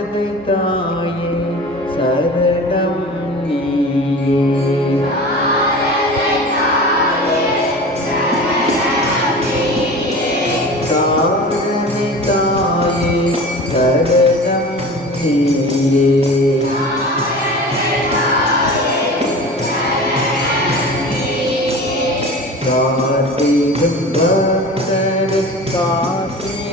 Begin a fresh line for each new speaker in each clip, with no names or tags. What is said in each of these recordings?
സാരദിതായേ സര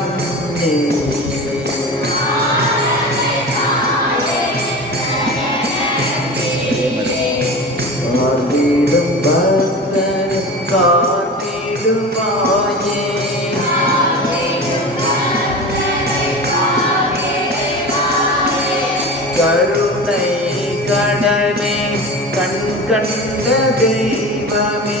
தந்தே காத்திடும் பக்தனை காத்திடுவாயே கருணை கடனே கண் கண்ட தெய்வமே.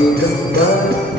等待